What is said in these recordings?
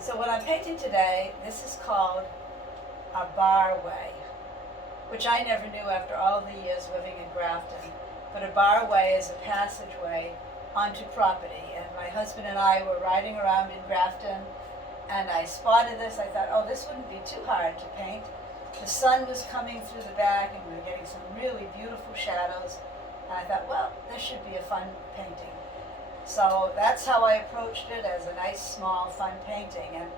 So what I'm painting today, this is called a barway, which I never knew after all the years living in Grafton. But a barway is a passageway onto property. And my husband and I were riding around in Grafton, and I spotted this. I thought, oh, this wouldn't be too hard to paint. The sun was coming through the back, and we were getting some really beautiful shadows. And I thought, well, this should be a fun painting. So that's how I approached it, as a nice, small, fun painting. And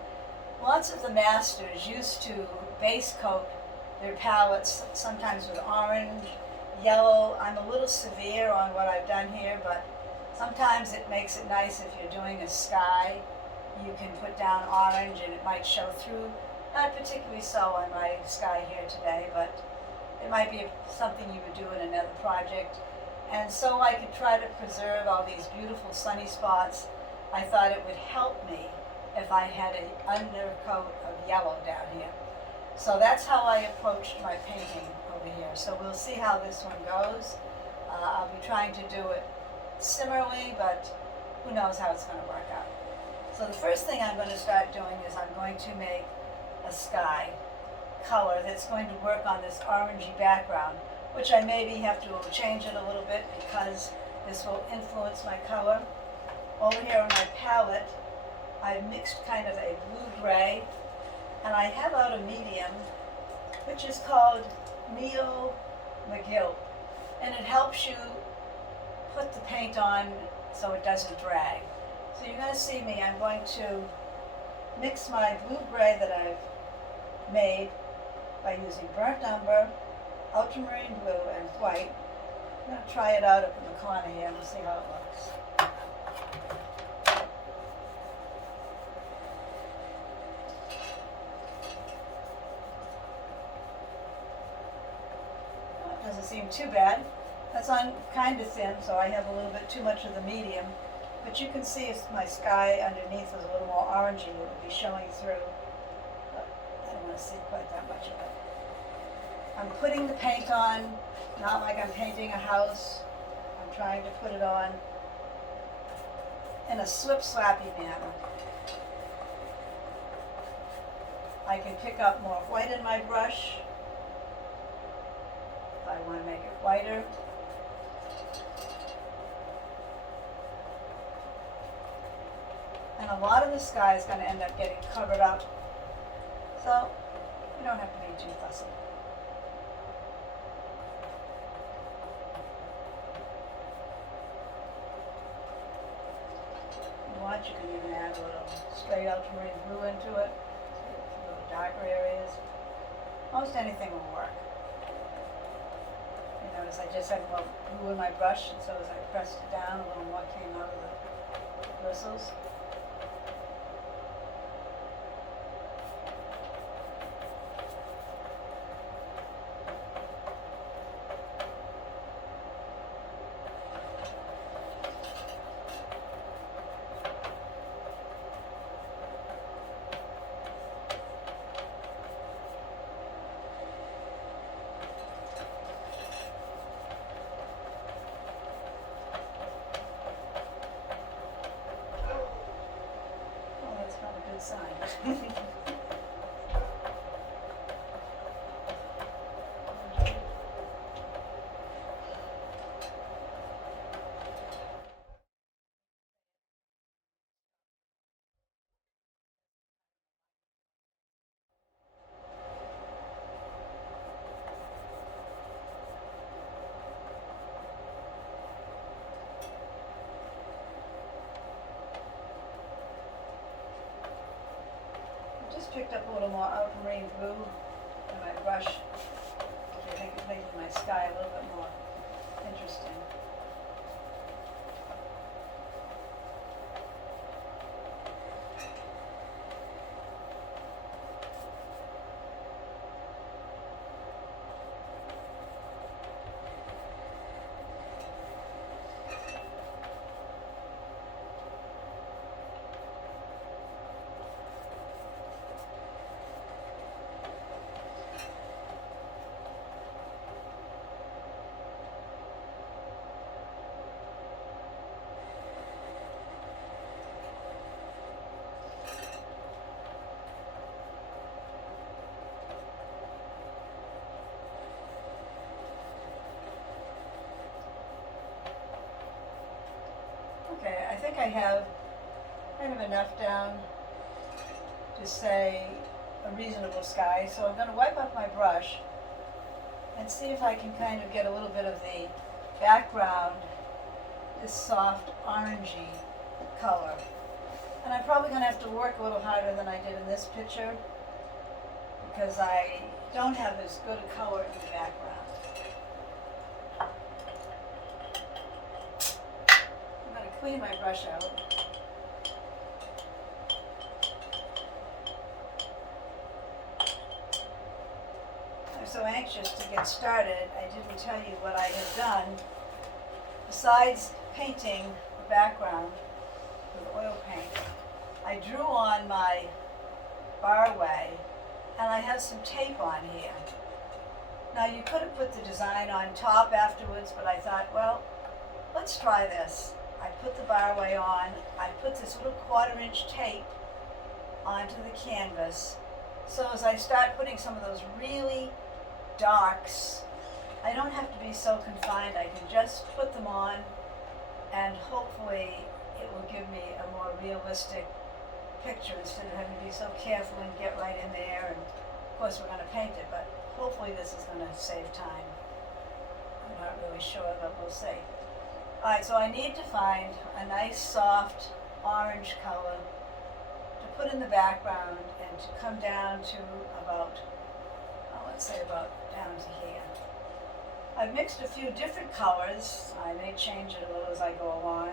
lots of the masters used to base coat their palettes, sometimes with orange, yellow. I'm a little severe on what I've done here, but sometimes it makes it nice if you're doing a sky. You can put down orange and it might show through. Not particularly so on my sky here today, but it might be something you would do in another project. And so I could try to preserve all these beautiful sunny spots. I thought it would help me if I had an undercoat of yellow down here. So that's how I approached my painting over here. So we'll see how this one goes. I'll be trying to do it similarly, but who knows how it's going to work out. So the first thing I'm going to start doing is I'm going to make a sky color that's going to work on this orangey background, which I maybe have to change it a little bit because this will influence my color. Over here on my palette, I've mixed kind of a blue-gray, and I have out a medium, which is called Neo MacLeod, and it helps you put the paint on so it doesn't drag. So you're going to see me, I'm going to mix my blue-gray that I've made by using burnt umber, ultramarine blue, and white. I'm going to try it out up in the corner here and we'll see how it looks. Well, it doesn't seem too bad. That's on kind of thin, so I have a little bit too much of the medium. But you can see if my sky underneath is a little more orangey, it would be showing through. But I don't want to see quite that much of it. I'm putting the paint on, not like I'm painting a house. I'm trying to put it on in a slip-slappy manner. I can pick up more white in my brush if I want to make it whiter. And a lot of the sky is going to end up getting covered up, so you don't have to be too fussy. You can even add a little straight ultramarine blue into it, a little darker areas. Most anything will work. You notice I just had more blue in my brush, and so as I pressed it down, a little more came out of the bristles. Sign. Picked up a little more ultramarine blue in my brush, which I think is making my sky a little bit more interesting. Okay, I think I have kind of enough down to say a reasonable sky, so I'm going to wipe off my brush and see if I can kind of get a little bit of the background, this soft orangey color. And I'm probably going to have to work a little harder than I did in this picture because I don't have as good a color in the background. I'm going to clean my brush out. I'm so anxious to get started, I didn't tell you what I had done. Besides painting the background with oil paint, I drew on my Barway, and I have some tape on here. Now you could have put the design on top afterwards, but I thought, well, let's try this. I put the Barway on, I put this little 1/4-inch tape onto the canvas, so as I start putting some of those really darks, I don't have to be so confined. I can just put them on, and hopefully it will give me a more realistic picture instead of having to be so careful and get right in there. And of course we're going to paint it, but hopefully this is going to save time. I'm not really sure, but we'll see. Alright, so I need to find a nice soft orange color to put in the background and to come down to about, let's say about down to here. I've mixed a few different colors. I may change it a little as I go along.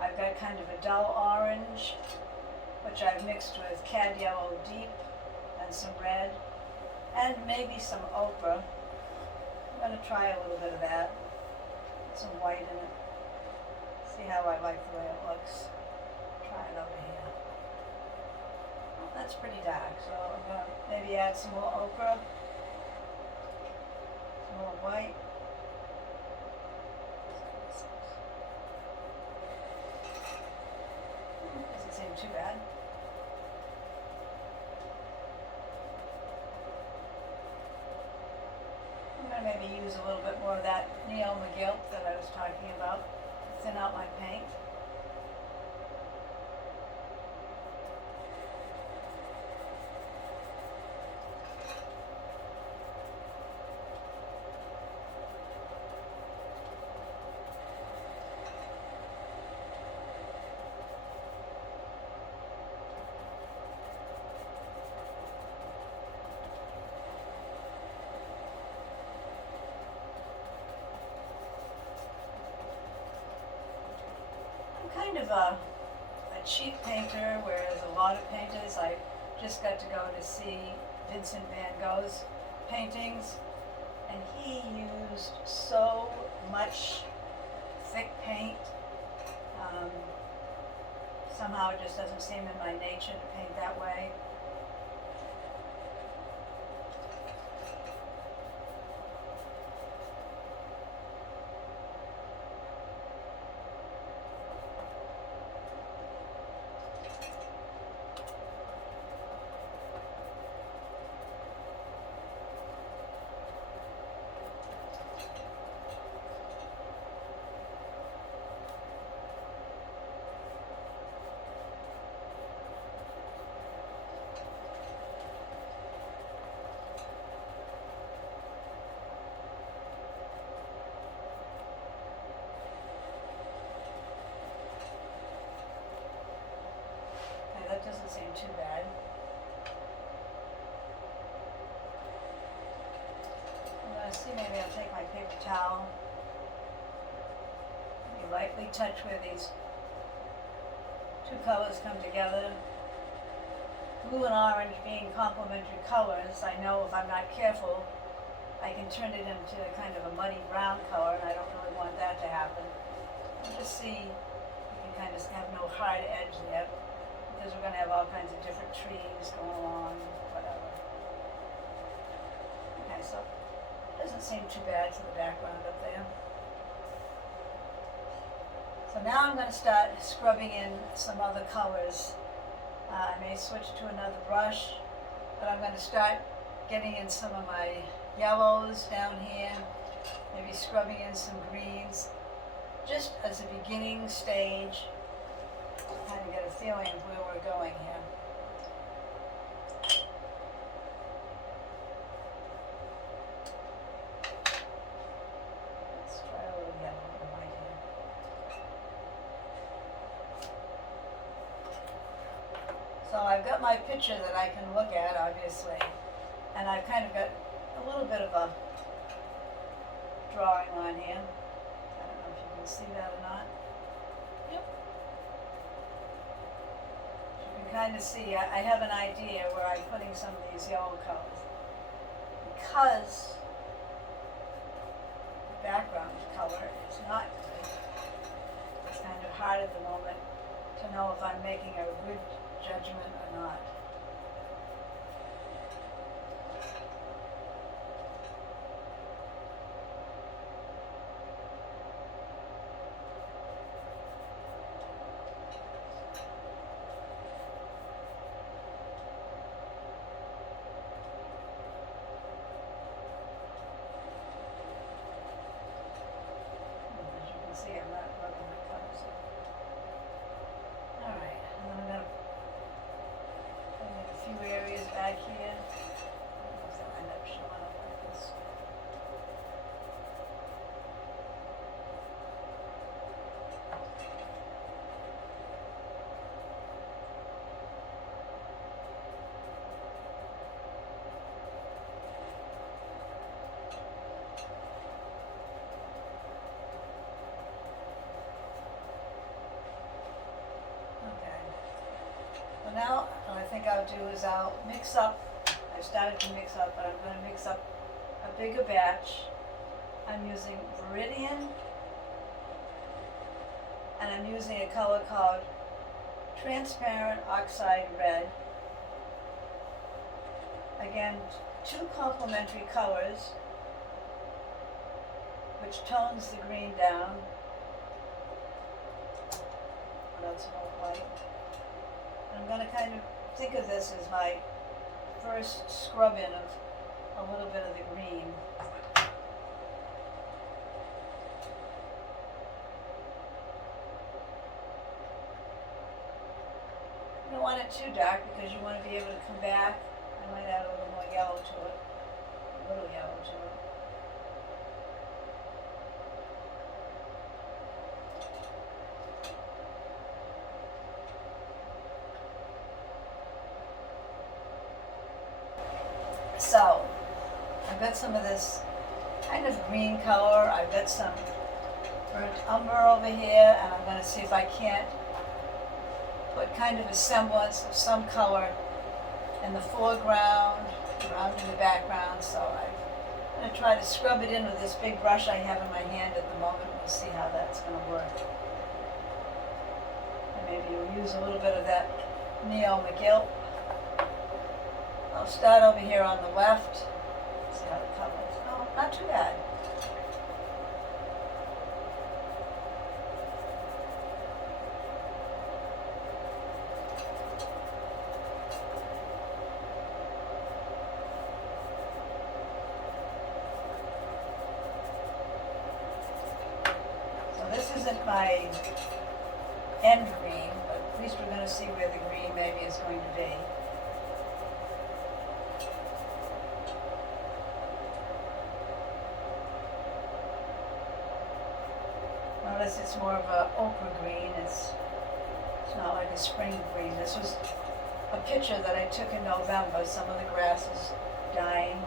I've got kind of a dull orange, which I've mixed with cad yellow deep and some red, and maybe some ochre. I'm going to try a little bit of that. Put some white in it. See how I like the way it looks. Try it over here. Well, that's pretty dark, so I'm going to maybe add some more ochre. More white. Doesn't seem too bad. I'm going to maybe use a little bit more of that Neil McGill that I was talking about to thin out my paint. Kind of a cheap painter, whereas a lot of painters, I just got to go to see Vincent van Gogh's paintings, and he used so much thick paint. Somehow it just doesn't seem in my nature to paint that way. That doesn't seem too bad. I'm going to see, maybe I'll take my paper towel, maybe lightly touch where these two colors come together. Blue and orange being complementary colors, I know if I'm not careful, I can turn it into kind of a muddy brown color, and I don't really want that to happen. We'll just see if we can kind of have no hard edge there, because we're going to have all kinds of different trees going along, whatever. Okay, so it doesn't seem too bad for the background up there. So now I'm going to start scrubbing in some other colors. I may switch to another brush, but I'm going to start getting in some of my yellows down here, maybe scrubbing in some greens. just as a beginning stage, kind of get a feeling of where we're going here. Let's try a little yellow and white here. So I've got my picture that I can look at, obviously, and I've kind of got a little bit of a drawing on here. I don't know if you can see that or not. Yep. You can kind of see, I have an idea where I'm putting some of these yellow colors. Because the background color is not good, it's kind of hard at the moment to know if I'm making a good judgment or not. As you can see, I'm not rubbing my colors in. Alright, and then I'm gonna make a few areas back here. I don't know if they'll end up showing up like this. Okay. Well, now, what I think I'll do is I'll mix up, I started to mix up, but I'm gonna mix up a bigger batch. I'm using Viridian, and I'm using a color called Transparent Oxide Red. Again, two complementary colors, which tones the green down. That's more white. I'm gonna kind of think of this as my first scrub in of a little bit of the green. You don't want it too dark because you want to be able to come back. I might add a little more yellow to it, a little yellow to it. So, I've got some of this kind of green color, I've got some burnt umber over here, and I'm gonna see if I can't put kind of a semblance of some color in the foreground, around in the background, so I'm gonna try to scrub it in with this big brush I have in my hand at the moment. We'll see how that's gonna work. And maybe you'll use a little bit of that Neo McGill. I'll start over here on the left, see how the color is. Oh, not too bad. So this isn't my end green, but at least we're going to see where the green maybe is going to be. Notice it's more of a ochre green. It's not like a spring green. This was a picture that I took in November. Some of the grass is dying.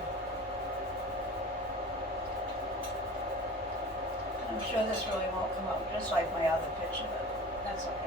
I'm sure this really won't come up just like my other picture, but that's okay.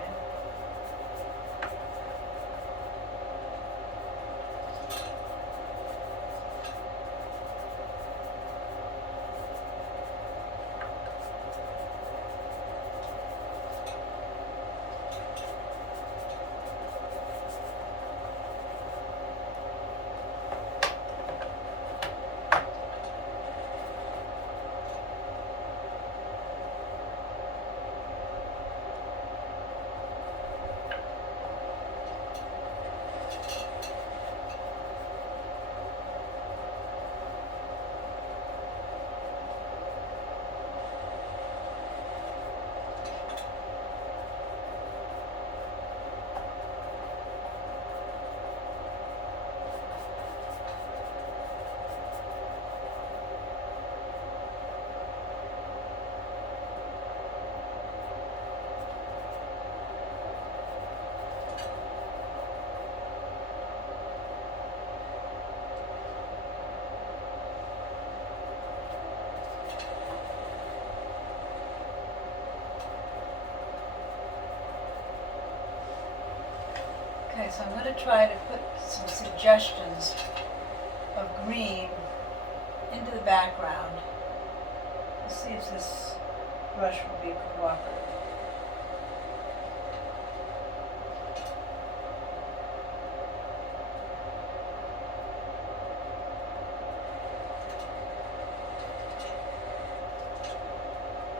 Okay, so I'm going to try to put some suggestions of green into the background. Let's see if this brush will be cooperative.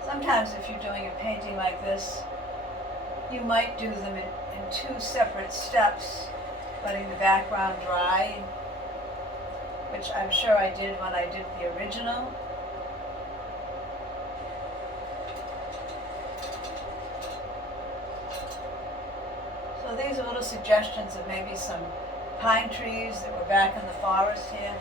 Sometimes if you're doing a painting like this, you might do them in two separate steps, letting the background dry, which I'm sure I did when I did the original. So these are little suggestions of maybe some pine trees that were back in the forest here.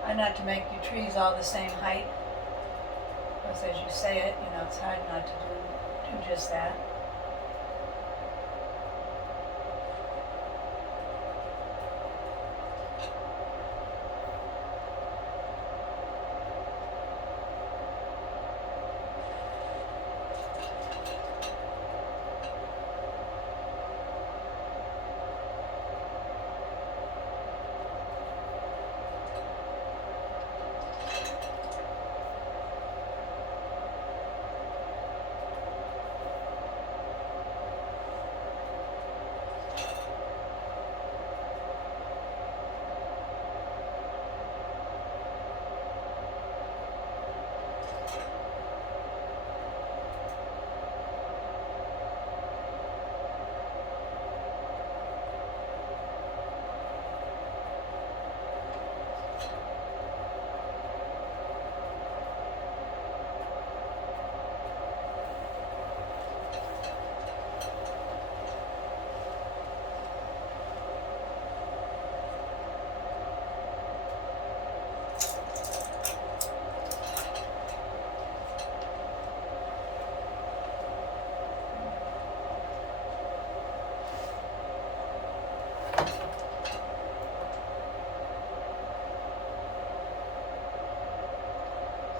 Try not to make your trees all the same height, because as you say it, it's hard not to do just that.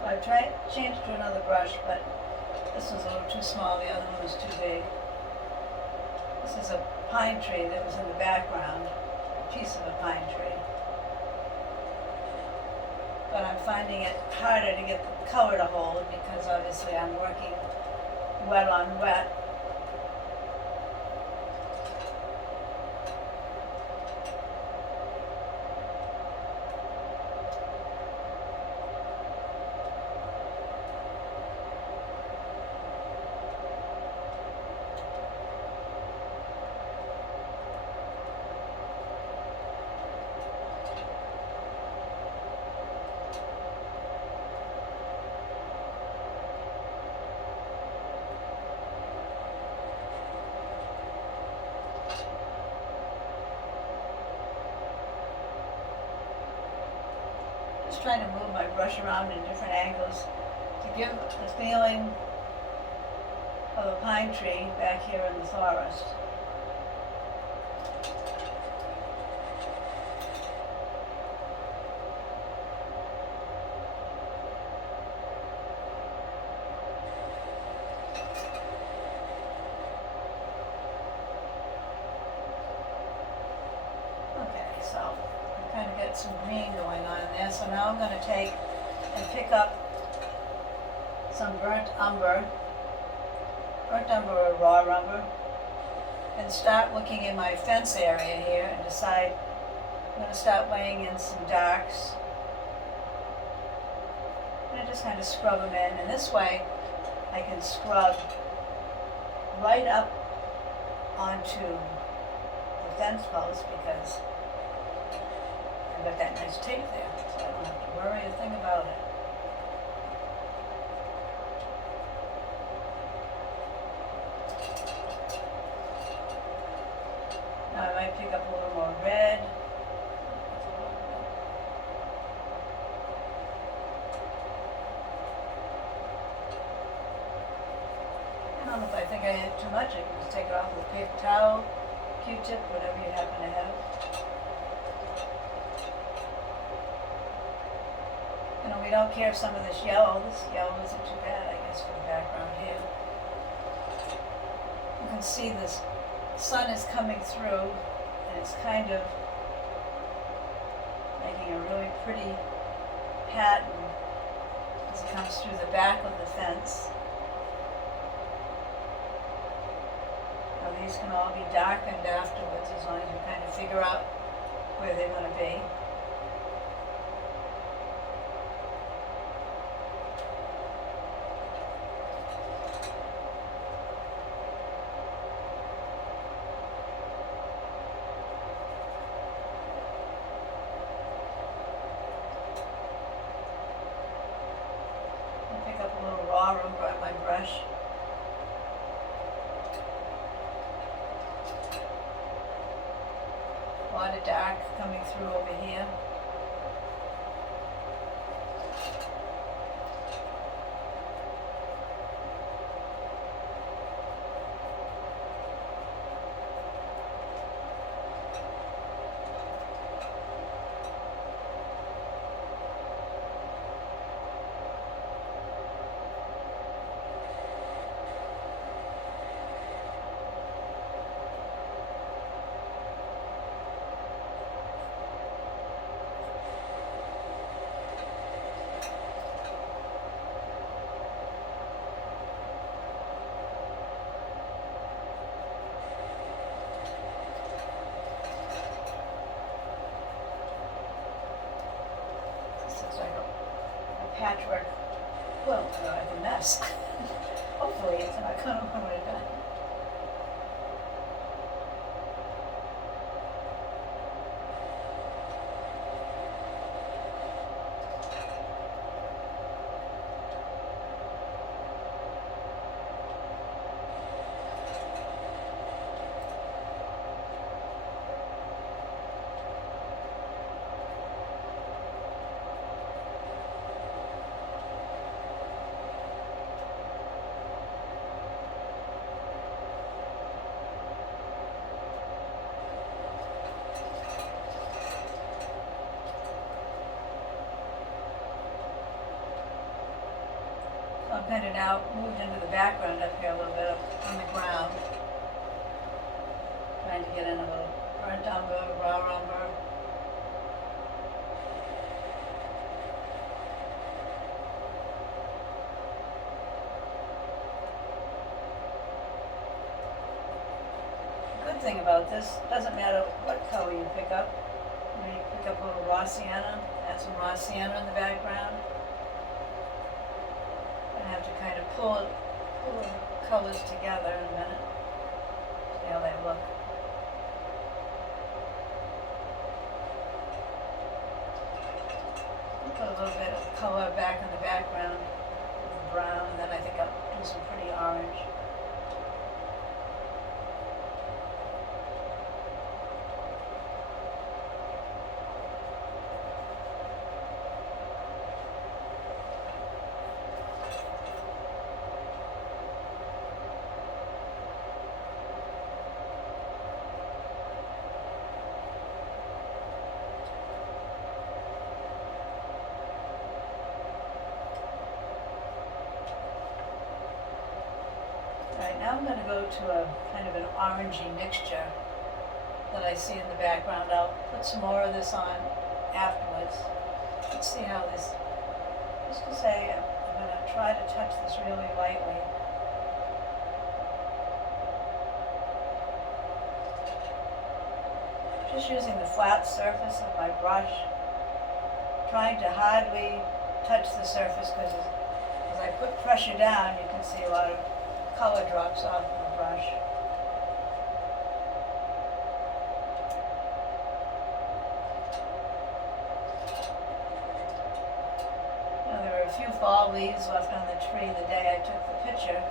I tried changed to another brush, but this was a little too small, the other one was too big. This is a pine tree that was in the background, a piece of a pine tree. But I'm finding it harder to get the color to hold because obviously I'm working wet on wet. Just trying to move my brush around in different angles to give the feeling of a pine tree back here in the forest. Kind of get some green going on in there. So now I'm going to take and pick up some burnt umber or raw umber, and start looking in my fence area here and decide I'm going to start laying in some darks. And I just kind of scrub them in, and this way I can scrub right up onto the fence post because I've got that nice tape there, so I don't have to worry a thing about it. Now I might pick up a little more red. And I'll some, if I think I had too much, I can just take it off with a paper towel, Q-tip, whatever you happen to have. You know, we don't care if some of this yellow isn't too bad, I guess, for the background here. You can see this sun is coming through, and it's kind of making a really pretty pattern as it comes through the back of the fence. Now these can all be darkened afterwards as long as you kind of figure out where they're going to be. Pick up a little raw umber on my brush. A lot of dark coming through over here. Patchwork quilt, or like a mess. Hopefully it's not going to when we're done. I'm kind of now moved into the background up here a little bit on the ground. Trying to get in a little burnt umber, raw umber. The good thing about this, doesn't matter what color you pick up. You know, you pick up a little raw sienna, add some raw sienna in the background. I have to kind of pull the colors together in a minute. See how they look. I'll put a little bit of color back in the background with the brown, and then I think I'll do some pretty orange. Now I'm going to go to a kind of an orangey mixture that I see in the background. I'll put some more of this on afterwards. Let's see how this, just to say, I'm going to try to touch this really lightly. Just using the flat surface of my brush, trying to hardly touch the surface because as I put pressure down, you can see a lot of color drops off of the brush. Now, there were a few fall leaves left on the tree the day I took the picture.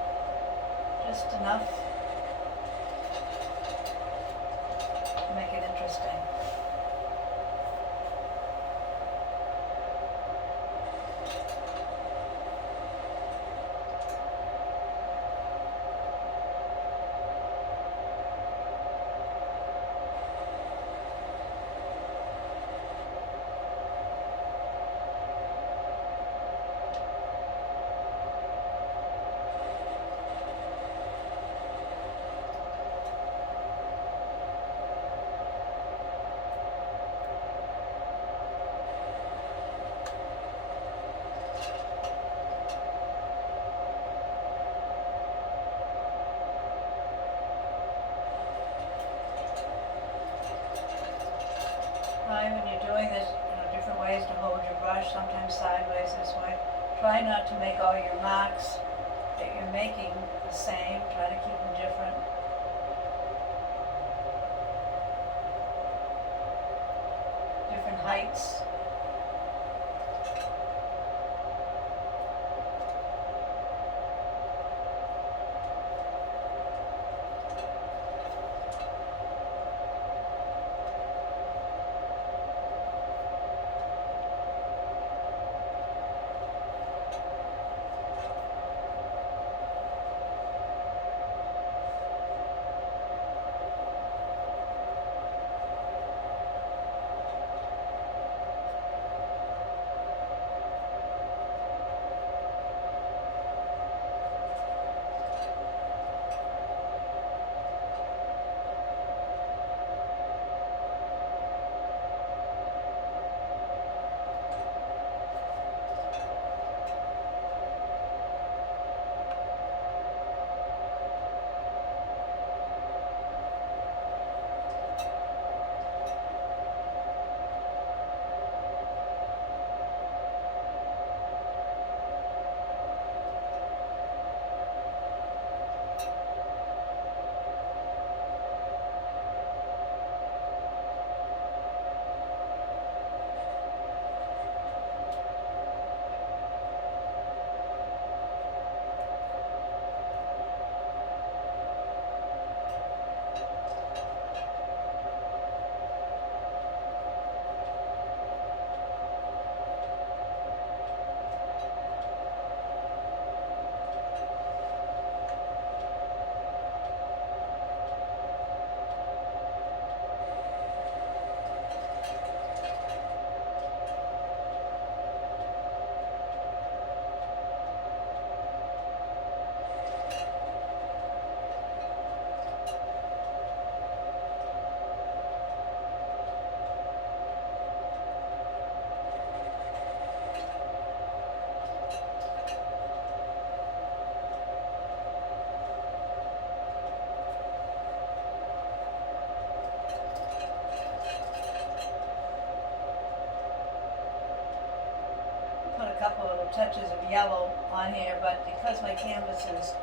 Just enough to make it interesting. sometimes sideways this way. Try not to make all your marks that you're making the same. Try to keep them different. Different heights. Put a couple little touches of yellow on here, but because my canvas is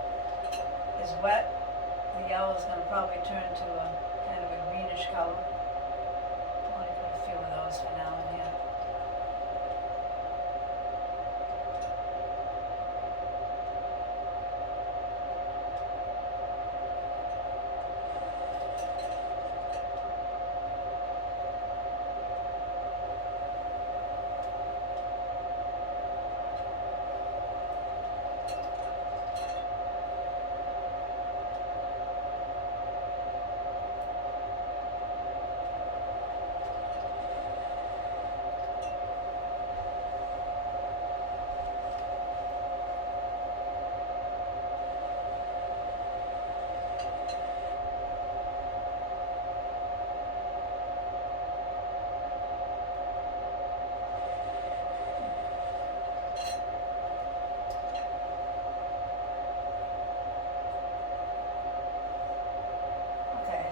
wet, the yellow is going to probably turn to a kind of a greenish color. I want to put a few of those for now and here.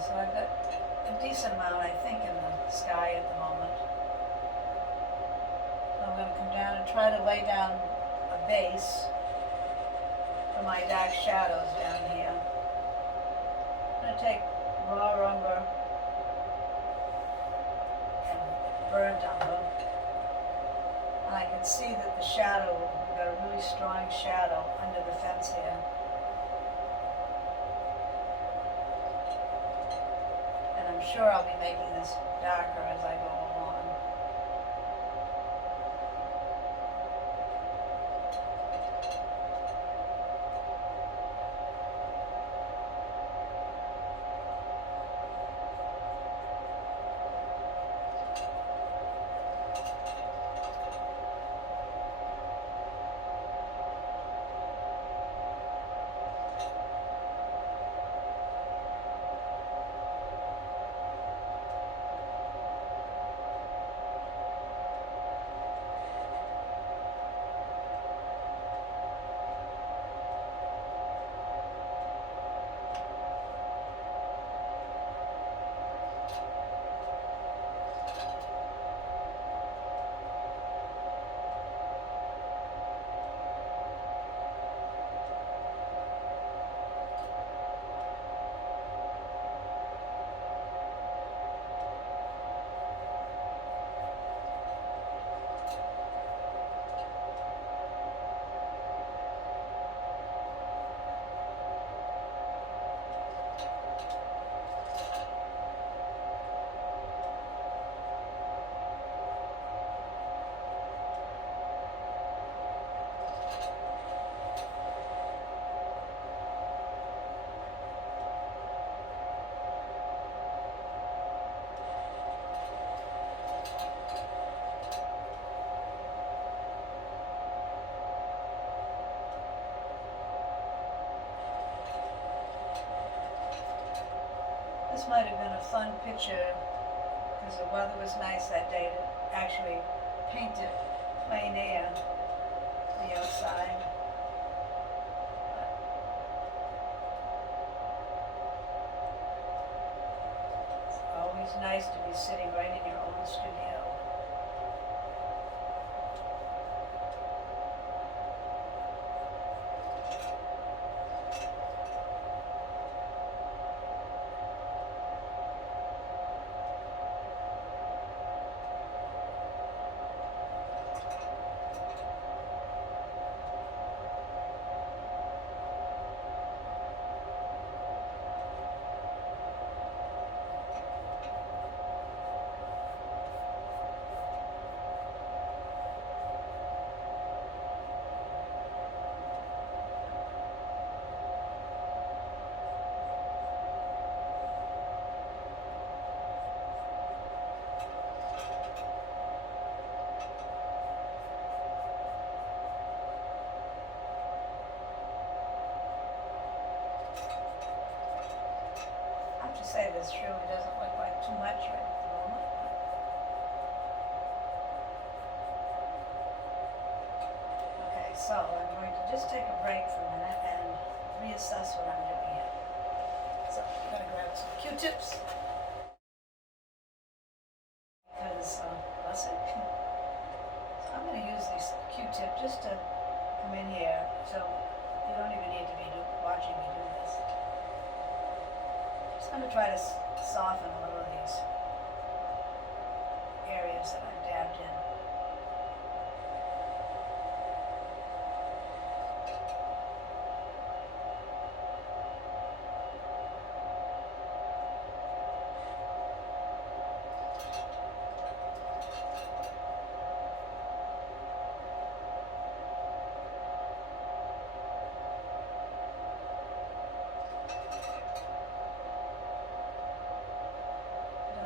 So I've got a decent amount, I think, in the sky at the moment. So I'm going to come down and try to lay down a base for my dark shadows down here. I'm going to take raw umber and burnt umber. And I can see that the shadow, we've got a really strong shadow under the fence here. I'm sure I'll be making this darker as I go along. this might have been a fun picture because the weather was nice that day to actually paint it plein air, the outside. But it's always nice to be sitting right in your own studio. Say this really doesn't look like too much right at the moment. Okay, so I'm going to just take a break for a minute and reassess what I'm doing here. So I'm going to grab some Q-tips. Because, bless it. So I'm going to use this Q-tip just to come in here, so you don't even need to be watching me do this. I'm going to try to soften a little of these areas that I've dabbed in.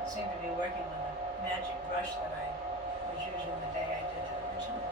Seem to be working with the magic brush that I was using the day I did it originally.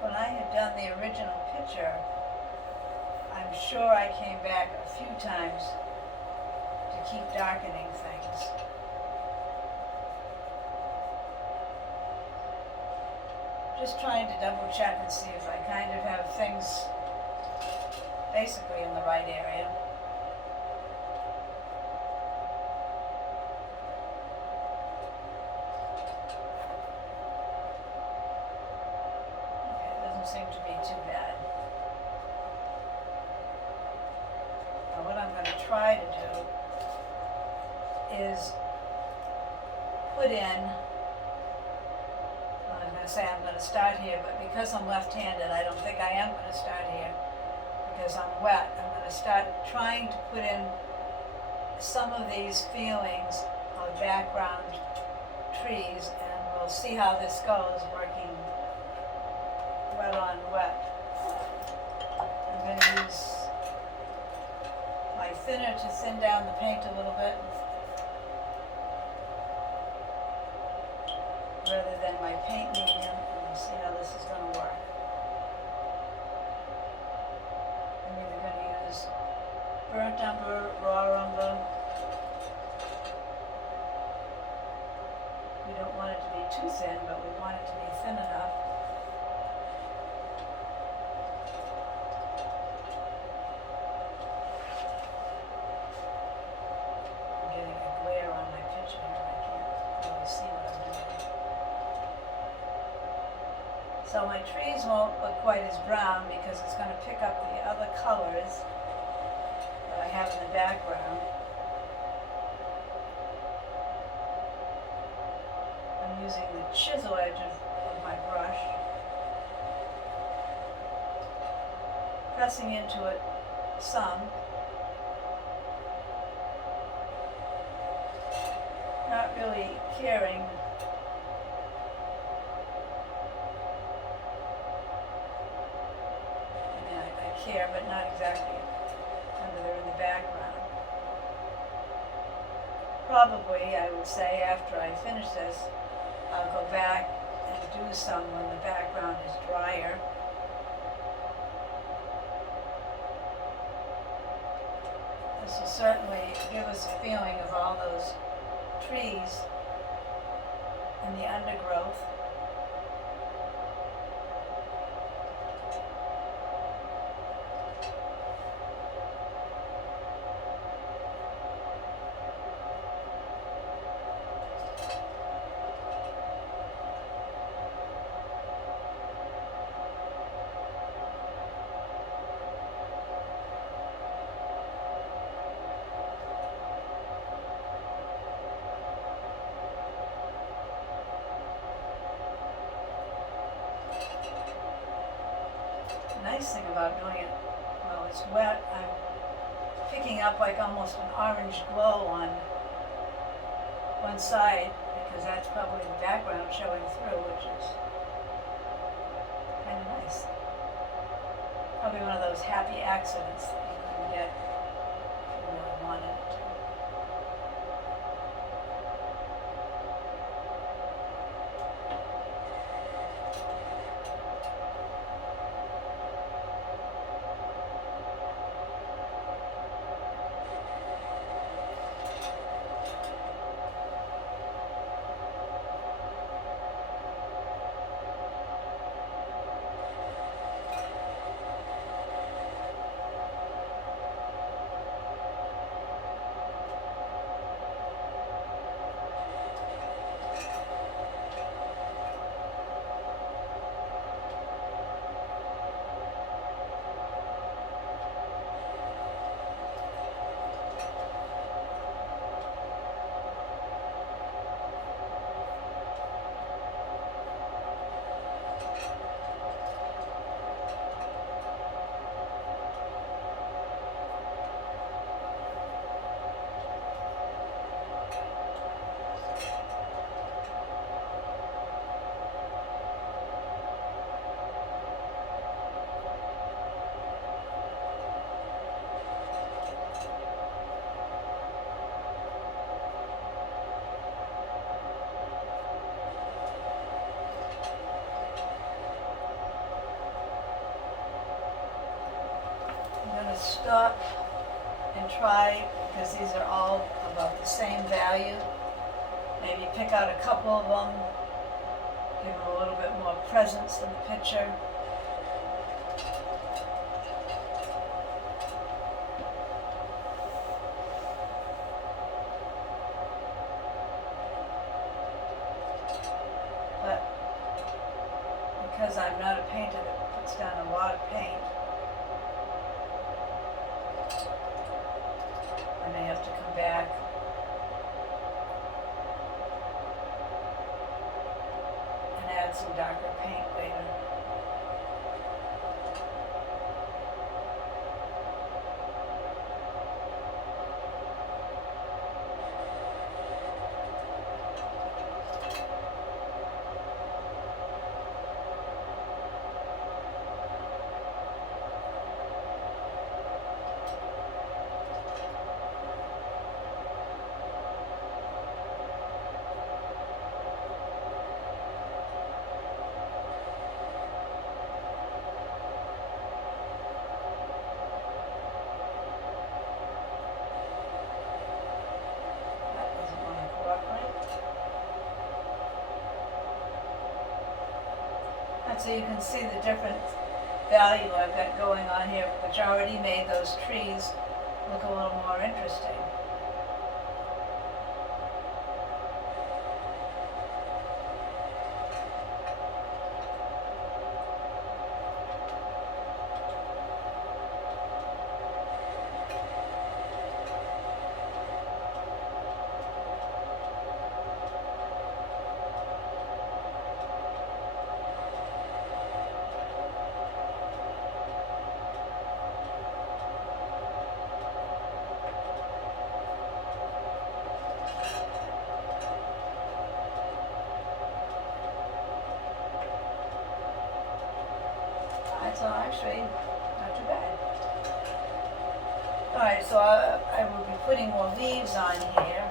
When I had done the original picture, I'm sure I came back a few times to keep darkening things. Just trying to double check and see if I kind of have things basically in the right area. Seem to be too bad. Now what I'm going to try to do is put in, well, I'm going to say I'm going to start here, but because I'm left-handed, I don't think I am going to start here because I'm wet. I'm going to start trying to put in some of these feelings of background trees, and we'll see how this goes, working wet on wet. I'm going to use my thinner to thin down the paint a little bit, rather than my paint medium, and we'll see how this is going to work. I'm either going to use burnt umber, raw umber. We don't want it to be too thin, but we want it to be thin enough. I'm getting a glare on my picture here. I can't really see what I'm doing. So my trees won't look quite as brown because it's going to pick up the other colors that I have in the background. I'm using the chisel edge of my brush, pressing into it some, not really caring. I mean, I care, but not exactly under there in the background. Probably, I would say, after I finish this, I'll go back and do some when the background is drier. This will certainly give us a feeling of all those trees and the undergrowth. The nice thing about doing it while it's wet, I'm picking up like almost an orange glow on one side, because that's probably the background showing through, which is kind of nice. Probably one of those happy accidents that you can get if you really wanted it to. Stop and try, because these are all about the same value. Maybe pick out a couple of them, give them a little bit more presence in the picture. But because I'm not a painter that puts down a lot of paint, I may have to come back and add some darker paint later. so you can see the different value I've got going on here, which already made those trees look a little more interesting. So actually, not too bad. Alright, so I will be putting more leaves on here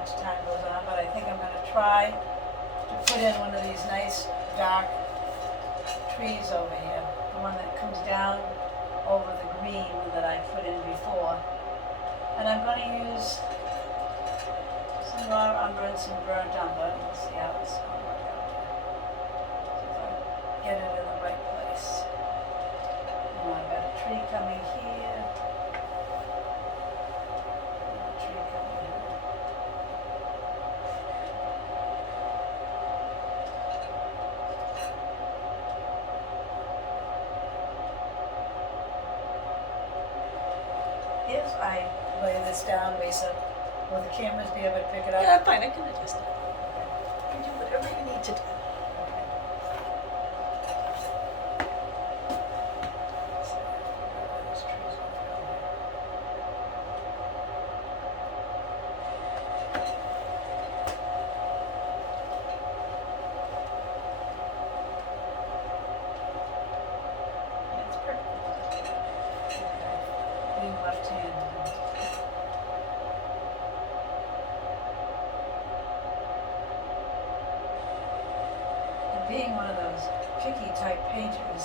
as time goes on, but I think I'm going to try to put in one of these nice dark trees over here. The one that comes down over the green that I put in before. And I'm going to use some raw umber and some burnt umber, and we'll see how it's going to work out here. See if I get it in the right place. I've got a tree coming here. And a tree coming here. If I lay this down, Lisa, will the cameras be able to pick it up? Yeah, fine, I can adjust it. You can do whatever you need to do. Left hand. And being one of those picky type painters,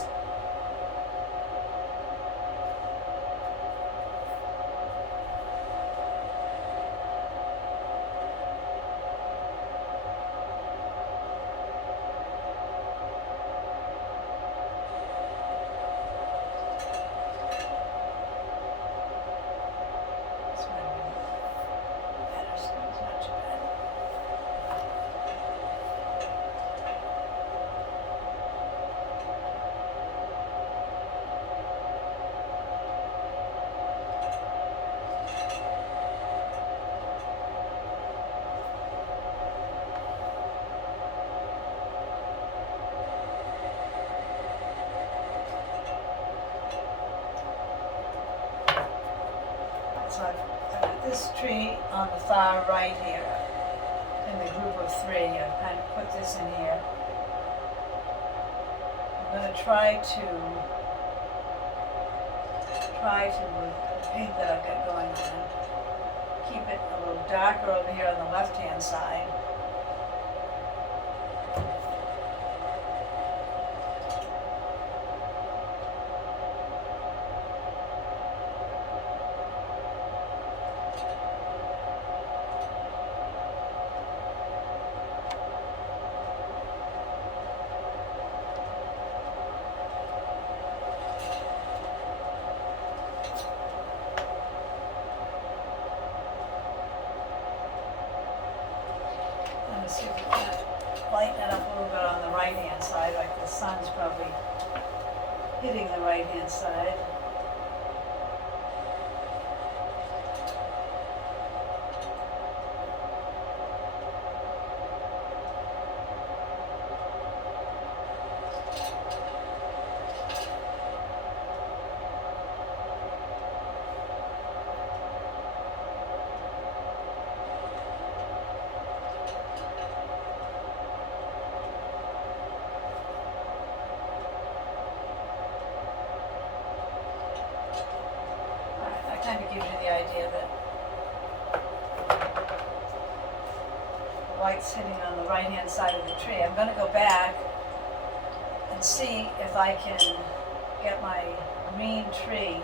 so I've got this tree on the far right here in the group of three. I've kind of put this in here. I'm going to try to with the paint that I've got going on, keep it a little darker over here on the left hand side. See if we can lighten it up a little bit on the right hand side, like the sun's probably hitting the right hand side. Kind of gives you the idea that the light's hitting on the right hand side of the tree. I'm going to go back and see if I can get my green tree,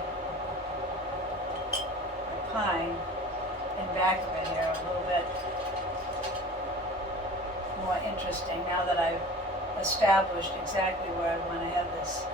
the pine, in back of it here a little bit more interesting now that I've established exactly where I want to have this.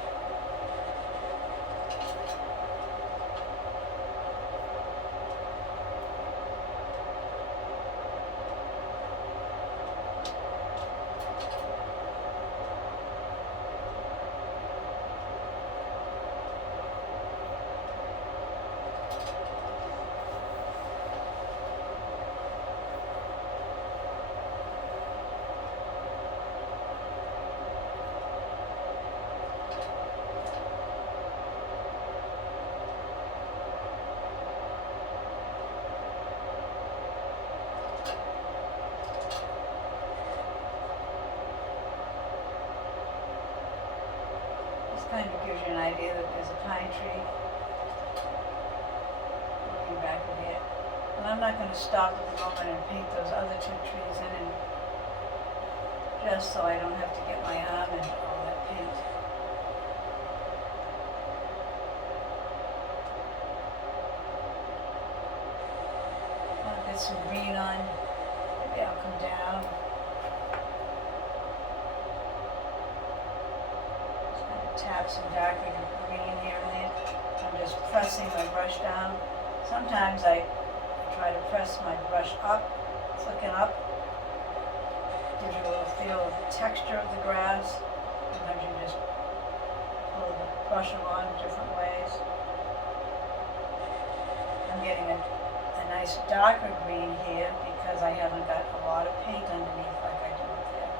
Kind of gives you an idea that there's a pine tree looking back in here. And I'm not going to stop at the moment and paint those other two trees in, and just so I don't have to get my arm into all that paint. I'll get some green on. Maybe I'll come down. Tap some darker green here and there. I'm just pressing my brush down. Sometimes I try to press my brush up, flicking up. Gives you a little feel of the texture of the grass. Sometimes you just pull the brush along different ways. I'm getting a nice darker green here because I haven't got a lot of paint underneath like I do up there.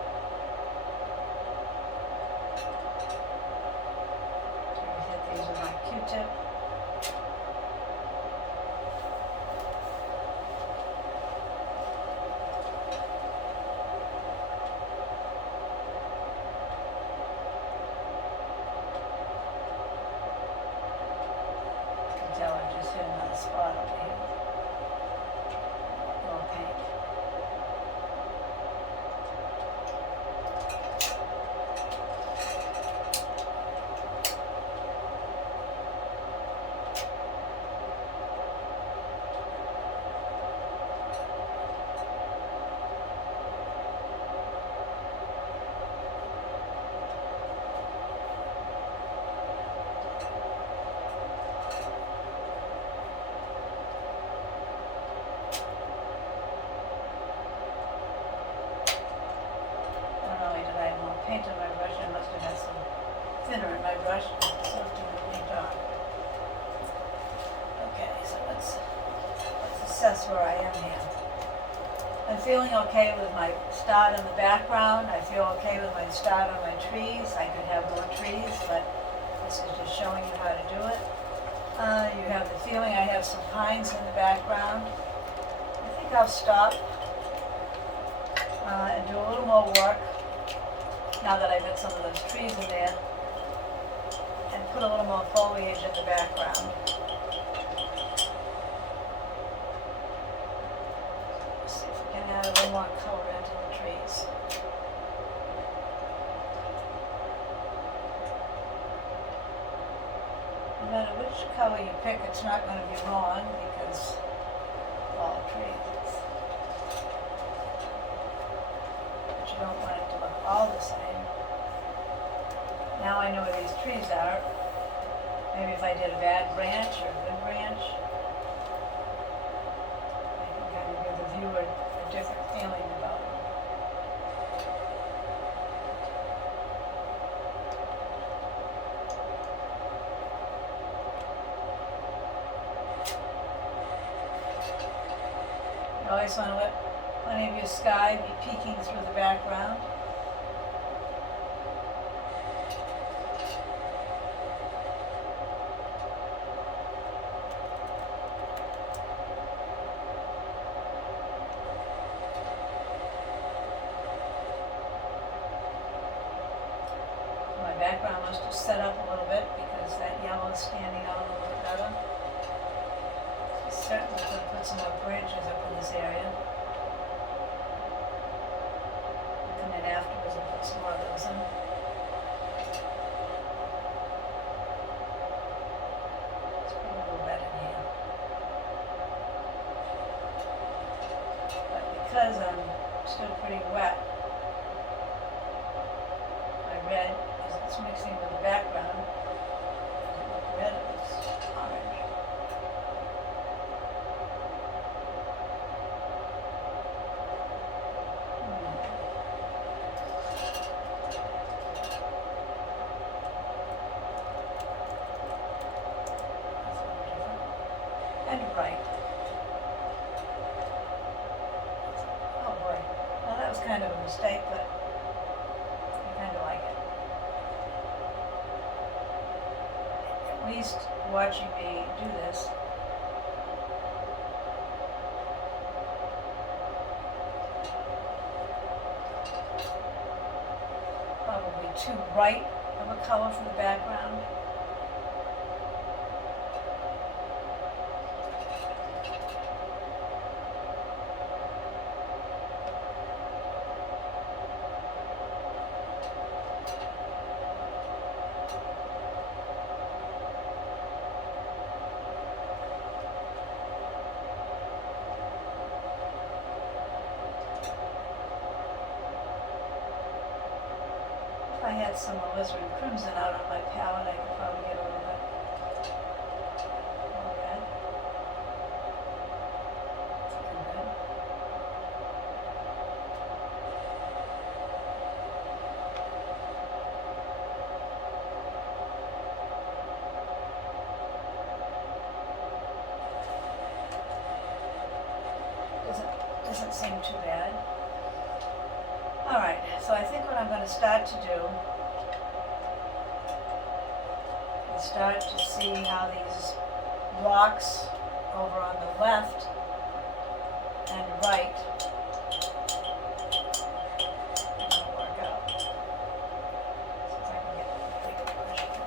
These are my Q-tip. You can tell I just hit another spot over here. A little pink. Paint on my brush. I must have had some thinner in my brush, so it's really dark. Okay, so let's assess where I am here. I'm feeling okay with my start on the background. I feel okay with my start on my trees. I could have more trees, but this is just showing you how to do it. You have the feeling I have some pines in the background. I think I'll stop and do a little more work. Now that I've got some of those trees in there, and put a little more foliage in the background. Let's see if we can add a little more color into the trees. No matter which color you pick, it's not going to be wrong because of all trees. But you don't want it to look all the same. Now I know where these trees are. Maybe if I did a bad branch or a good branch, I can kind of give the viewer a different feeling about them. You always want to let plenty of your sky be peeking through the background. Background must have set up a little bit because that yellow is standing out a little bit better. Certainly going to put some more branches up in this area. Come in afterwards and put some more of those in. Let's put a little red in here. But because I'm still pretty wet, red because it's mixing with the background. Doesn't look red, it looks orange. That's a little different. And bright. Oh boy. Well, that was kind of a mistake, but I kind of like it. At least watching me do this. Probably too bright of a color for the background. If I had some alizarin crimson out on my palette, I could probably get a little bit more red. It's looking good. Doesn't seem too bad. All right, so I think what I'm going to start to do is start to see how these rocks over on the left and right are going to work out. See if I can get a bigger brush here.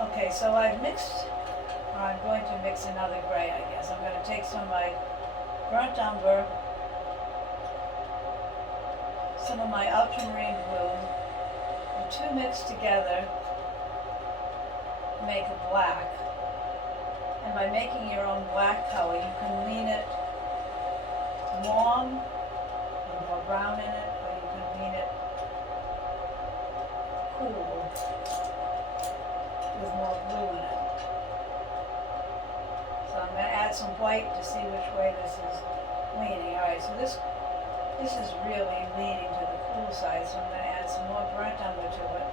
Okay, so I've mixed, or I'm going to mix another gray, I guess. I'm going to take some of my burnt umber, some of my ultramarine blue, the two mixed together make a black. And by making your own black color, you can lean it long and more brown in it, or you can lean it cool with more blue in it. So I'm going to add some white to see which way this is leaning. Alright, so this is really leaning to the cool side, so I'm going to add some more burnt umber to it.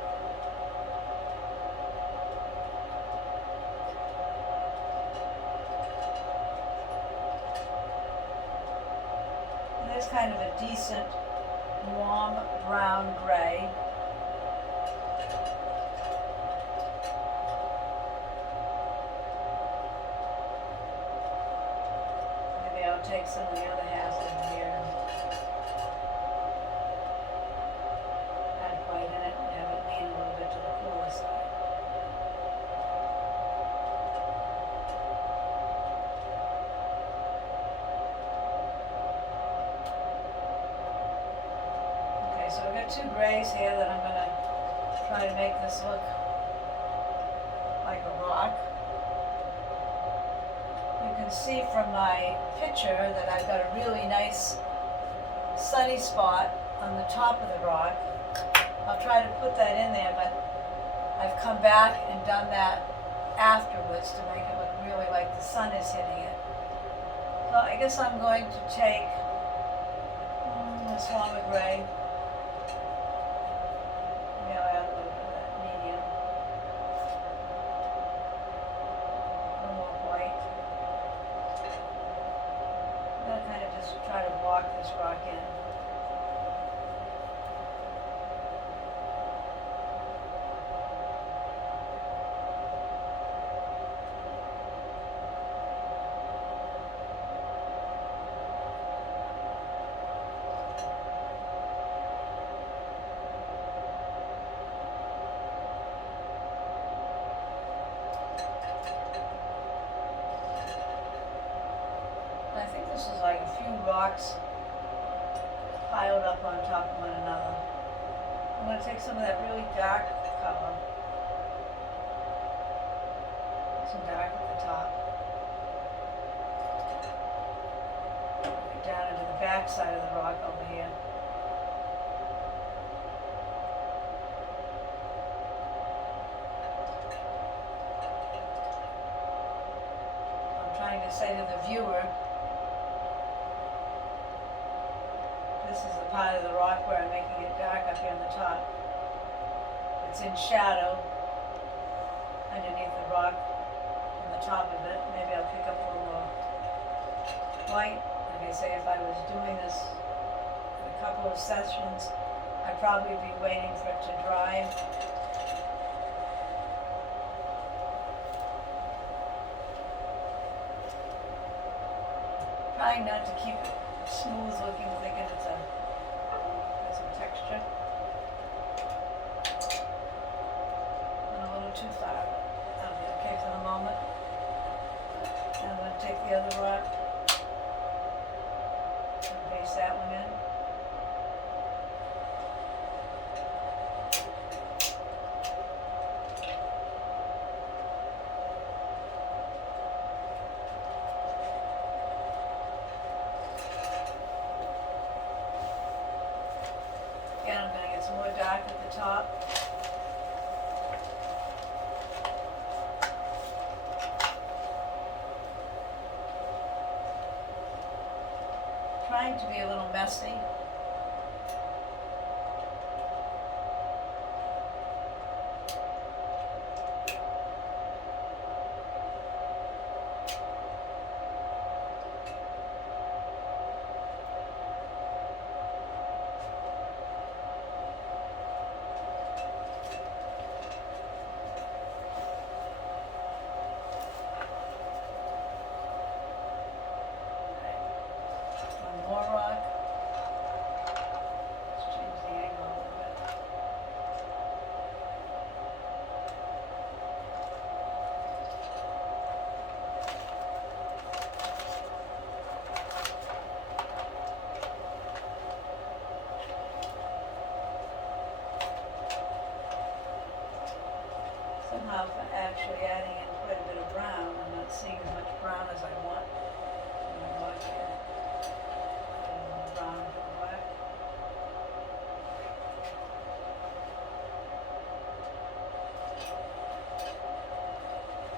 And there's kind of a decent warm brown gray. I'll take some of the other half in here, add white in it, and have it lean a little bit to the cooler side. Okay, so I've got two grays here that I'm going to try to make this look like a rock. You can see from my picture that I've got a really nice sunny spot on the top of the rock. I'll try to put that in there, but I've come back and done that afterwards to make it look really like the sun is hitting it. So I guess I'm going to take this warmer gray. Maybe I'll add a little bit of that medium. A little more white. I'm going to kind of just try to block this rock in. I think this is like a few rocks piled up on top of one another. I'm going to take some of that really dark color some dark at the top. Get down into the back side of the rock over here. I'm trying to say to the viewer, this is the part of the rock where I'm making it dark up here on the top. It's in shadow underneath the rock on the top of it. Maybe I'll pick up a little more light. Like I say, if I was doing this in a couple of sessions, I'd probably be waiting for it to dry. Trying not to keep it smooth looking, thinking it's has some texture. And a little too far, but that'll be okay for the moment. And I'm going to take the other rock and paste that one in. Again, I'm going to get some more dark at the top. Trying to be a little messy. More rock. Let's change the angle a little bit. Somehow, if I'm actually adding in quite a bit of brown, I'm not seeing as much brown as I want in the rock here. Brown to black.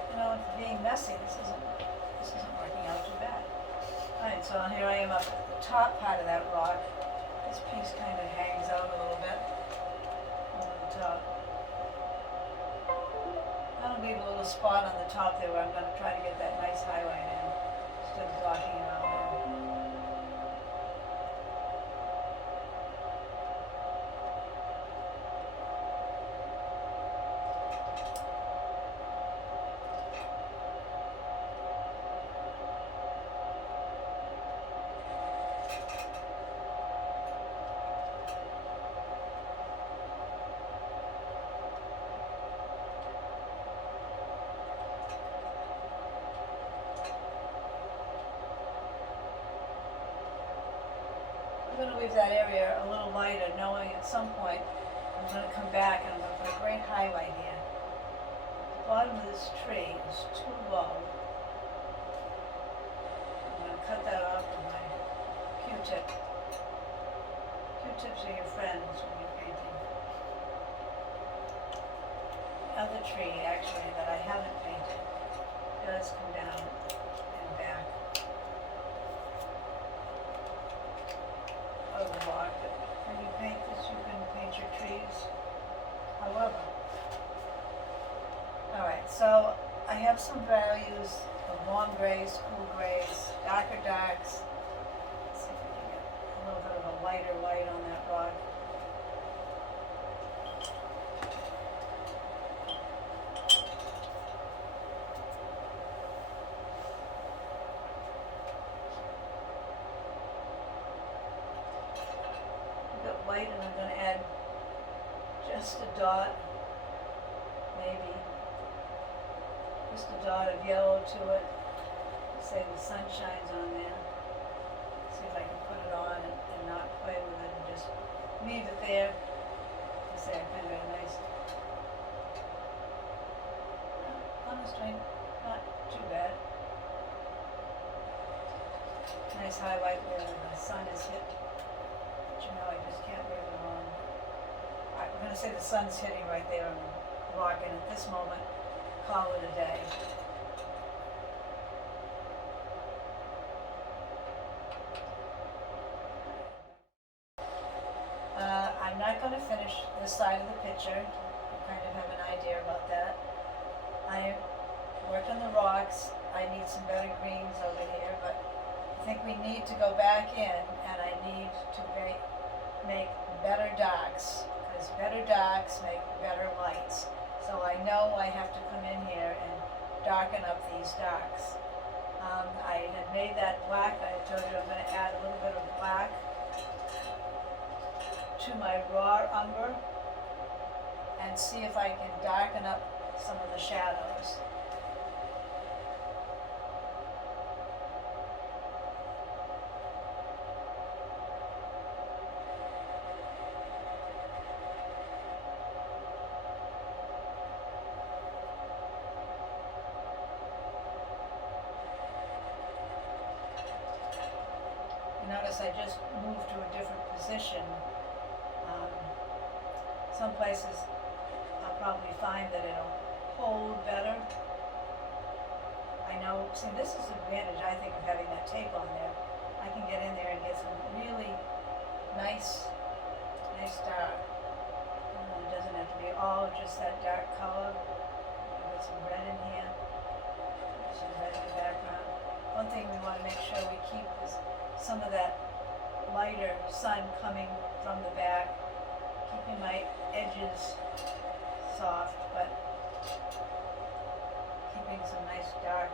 You know, for being messy, this isn't working out too bad. Alright, so here I am up at the top part of that rock. This piece kind of hangs out a little bit over the top. That'll leave a little spot on the top there where I'm going to try to get that nice highlight in instead of blocking it out there. I'm going to leave that area a little lighter, knowing at some point I'm going to come back and I'm going to put a great highlight here. The bottom of this tree is too low. I'm going to cut that off with my Q-tip. Q-tips are your friends when you're painting. The other tree, actually, that I haven't painted does come down and back of the rock, but when you paint this, you can paint your trees however. Alright, so I have some values of warm grays, cool grays, darker darks. Let's see if we can get a little bit of a lighter light on that rock. White, and I'm going to add just a dot, maybe just a dot of yellow to it. Say the sun shines on there. See if I can put it on and not play with it and just leave it there. Say I kind of got a nice, honestly, not too bad. Nice highlight where the sun is hit. But you know, I just can't leave it alone. I'm gonna say the sun's hitting right there on the rock, and at this moment, call it a day. I'm not gonna finish this side of the picture. You kind of have an idea about that. I worked on the rocks. I need some better greens over here, but I think we need to go back in, and I need to make better darks, because better darks make better lights. So I know I have to come in here and darken up these darks. I had made that black. I told you I'm going to add a little bit of black to my raw umber and see if I can darken up some of the shadows. Notice I just moved to a different position. Some places I'll probably find that it'll hold better. I know, see, this is the advantage, I think, of having that tape on there. I can get in there and get some really nice dark. It doesn't have to be all just that dark color. I've got some red in here, some red in the background. One thing we want to make sure we keep is some of that lighter sun coming from the back, keeping my edges soft, but keeping some nice dark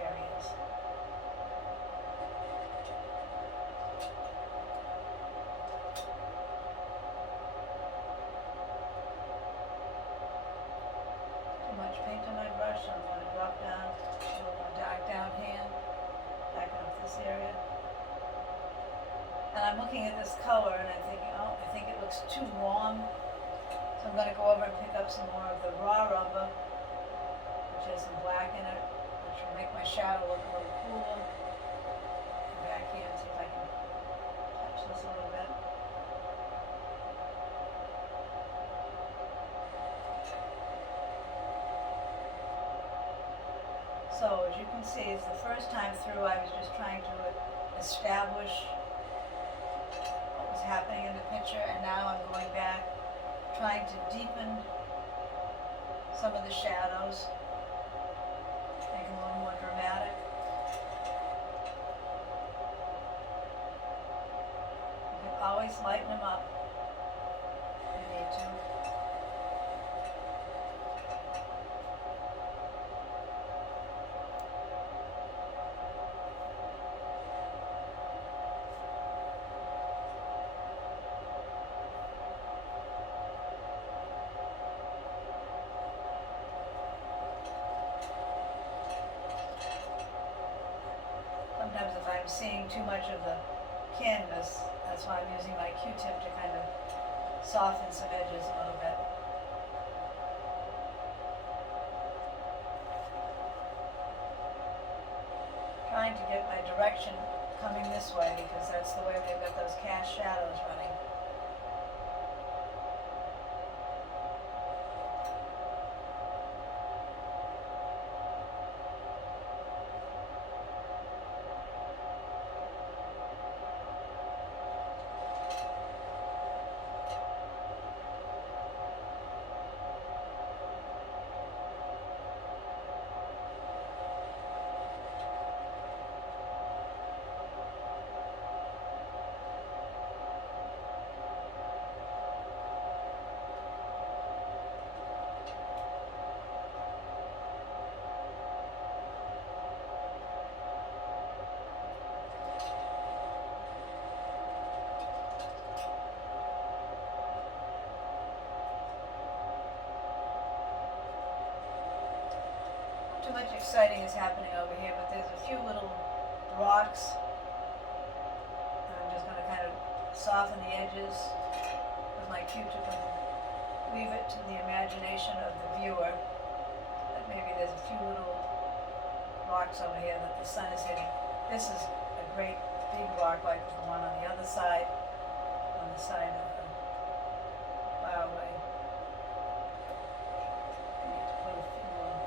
areas. Too much paint on my brush, so I'm going to drop down a little more dark down here, back up this area. And I'm looking at this color and I'm thinking, oh, I think it looks too warm. So I'm going to go over and pick up some more of the raw umber, which has some black in it, which will make my shadow look a little cooler. Come back here and see if I can touch this a little bit. So as you can see, it's the first time through I was just trying to establish happening in the picture, and now I'm going back, trying to deepen some of the shadows, make them a little more dramatic. You can always lighten them up if you need to. Sometimes if I'm seeing too much of the canvas, that's why I'm using my Q-tip to kind of soften some edges a little bit. Trying to get my direction coming this way because that's the way we've got those cast shadows running. Too much exciting is happening over here, but there's a few little rocks. And I'm just going to kind of soften the edges with my Q-tip and leave it to the imagination of the viewer. That maybe there's a few little rocks over here that the sun is hitting. This is a great big rock like the one on the other side, on the side of the Barway. I need to put a few more.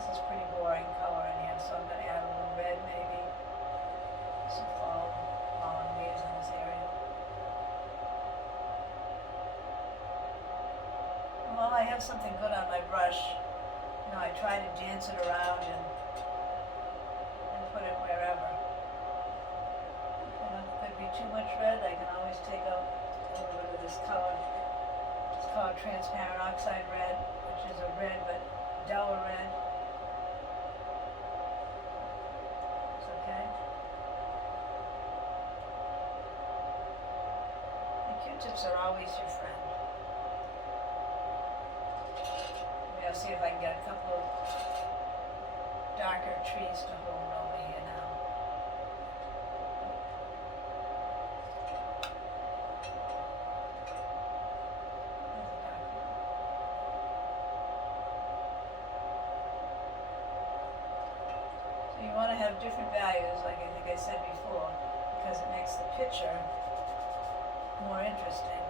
This is pretty boring color in here, so I'm going to add a little red maybe. Some fallen leaves in this area. Well, I have something good on my brush. You know, I try to dance it around and put it wherever. You know, if there'd be too much red, I can always take out a little bit of this color. It's called transparent oxide red, which is a red but duller red. It's okay. The Q-tips are always your friend. Maybe I'll see if I can get a couple of darker trees to hold over here now. There's a dark one. So you want to have different values, like I think I said before, because it makes the picture more interesting.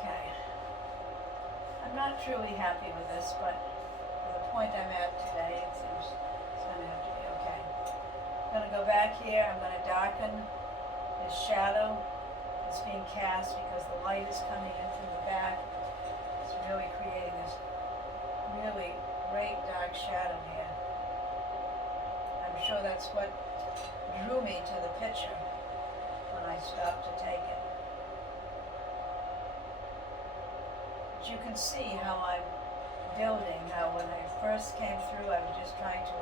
Okay. I'm not truly happy with this, but for the point I'm at today, it seems it's going to have to be okay. I'm going to go back here. I'm going to darken this shadow that's being cast because the light is coming in from the back. It's really creating this really great dark shadow here. I'm sure that's what drew me to the picture when I stopped to take it. But you can see how I'm building, how when I first came through I was just trying to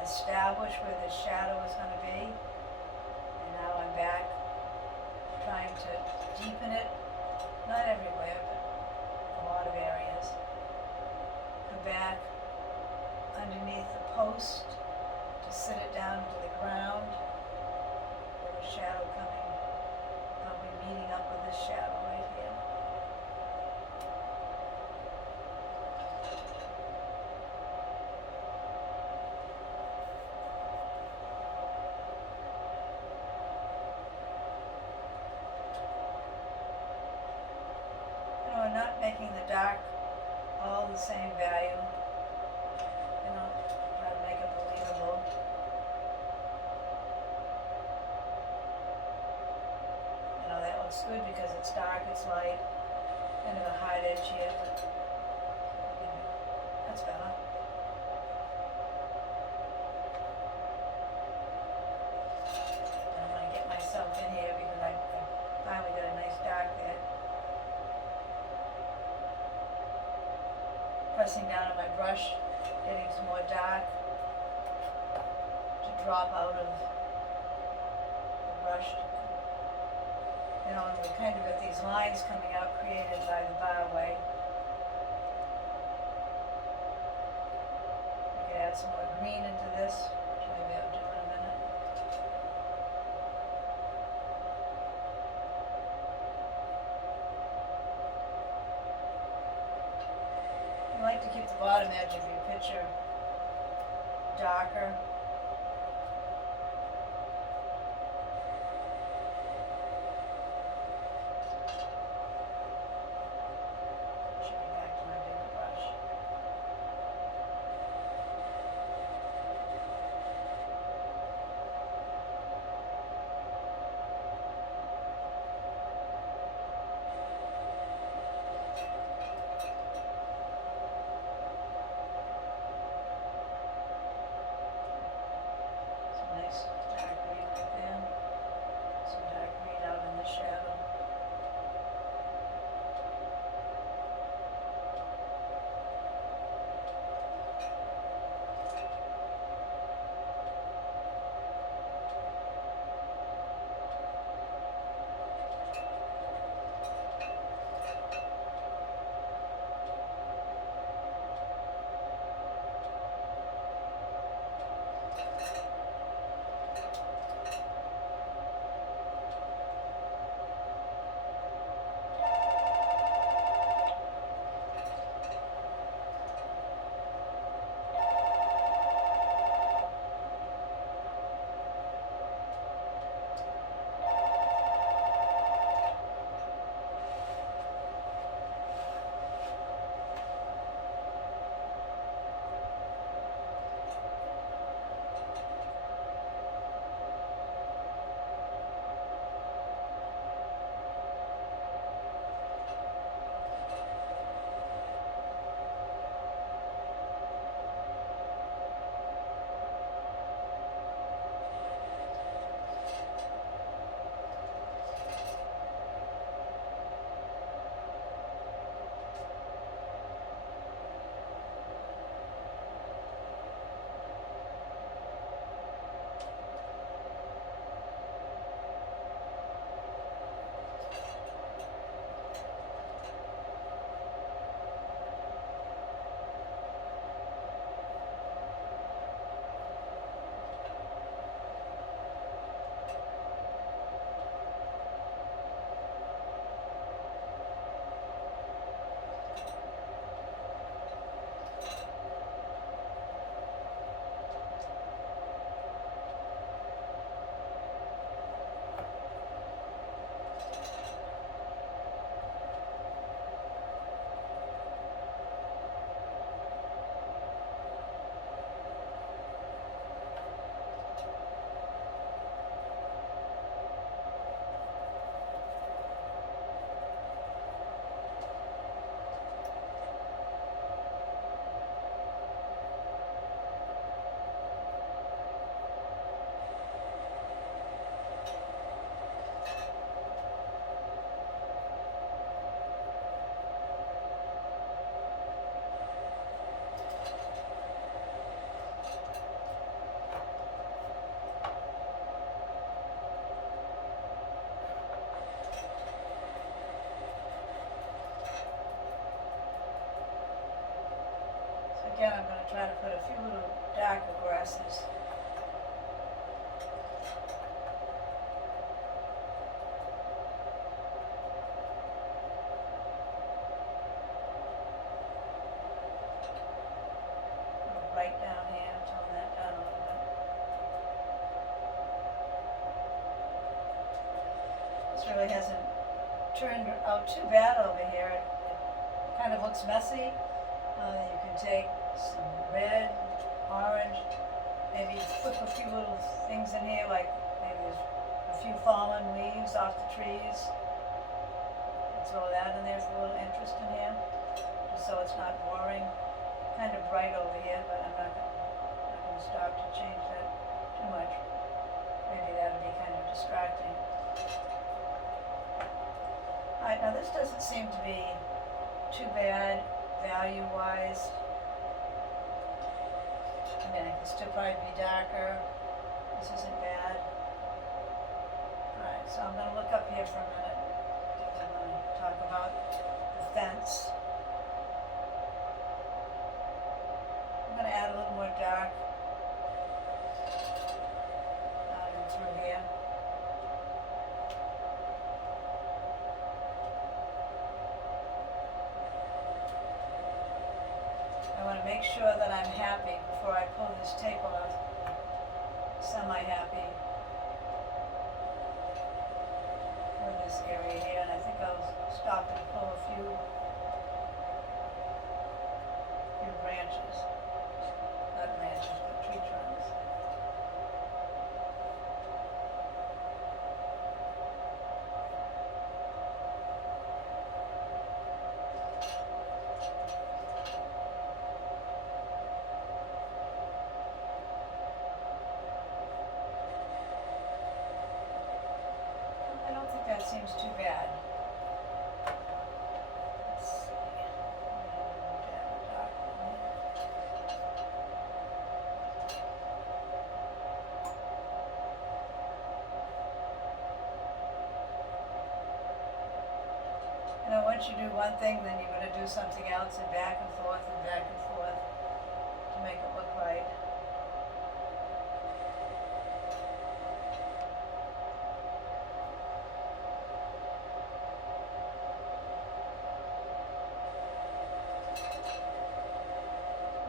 establish where the shadow is going to be, and now I'm back trying to deepen it, not everywhere, but a lot of areas. Come back underneath the post to sit it down into the ground, with a shadow coming, probably meeting up with this shadow right here. You know, not making the dark all the same value, you know, try to make it believable. You know, that looks good because it's dark, it's light, kind of a hard edge here, but you know, that's better. I don't want to get myself in here because I finally got a nice dark there. Pressing down on my brush, getting some more dark to drop out of the brush. You know, and we kind of got these lines coming out created by the Barway. We could add some more green into this, which maybe I'll do in a minute. You like to keep the bottom edge of your picture darker. Should be back to my bigger brush. grasses. Right down here, tone that down a little bit. This really hasn't turned out too bad over here. It kind of looks messy. You can take some red, orange, maybe flip a few little things in here, like maybe a few fallen leaves off the trees. And throw that in there for a little interest in here, just so it's not boring. Kind of bright over here, but I'm not gonna stop to change that too much. Maybe that'll be kind of distracting. Alright, now this doesn't seem to be too bad value-wise. Again, it can still probably be darker. This isn't bad. Alright, so I'm gonna look up here for a minute. I'm gonna talk about the fence. I'm going to add a little more dark out and through here. I want to make sure that I'm happy before I pull this tape off. Semi-happy with this area here, and I think I'll stop and pull a few branches. Not branches, but tree trunks. I don't think that seems too bad. Let's see. You know, once you do one thing, then you're going to do something else, and back and forth to make it look right.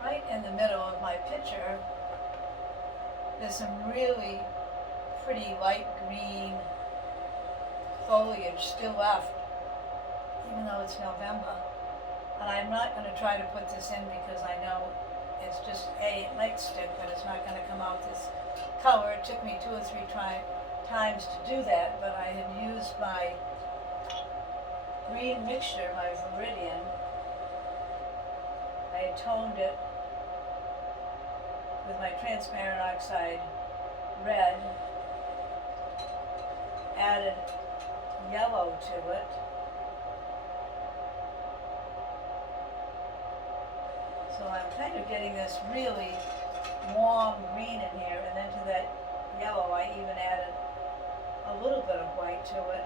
Right in the middle of my picture, there's some really pretty light green foliage still left, even though it's November. And I'm not going to try to put this in because I know it's just, it might stick, but it's not going to come out this color. It took me 2 or 3 times to do that, but I had used my green mixture, my Viridian. I had toned it with my transparent oxide red, added yellow to it. So I'm kind of getting this really warm green in here, and then to that yellow I even added a little bit of white to it.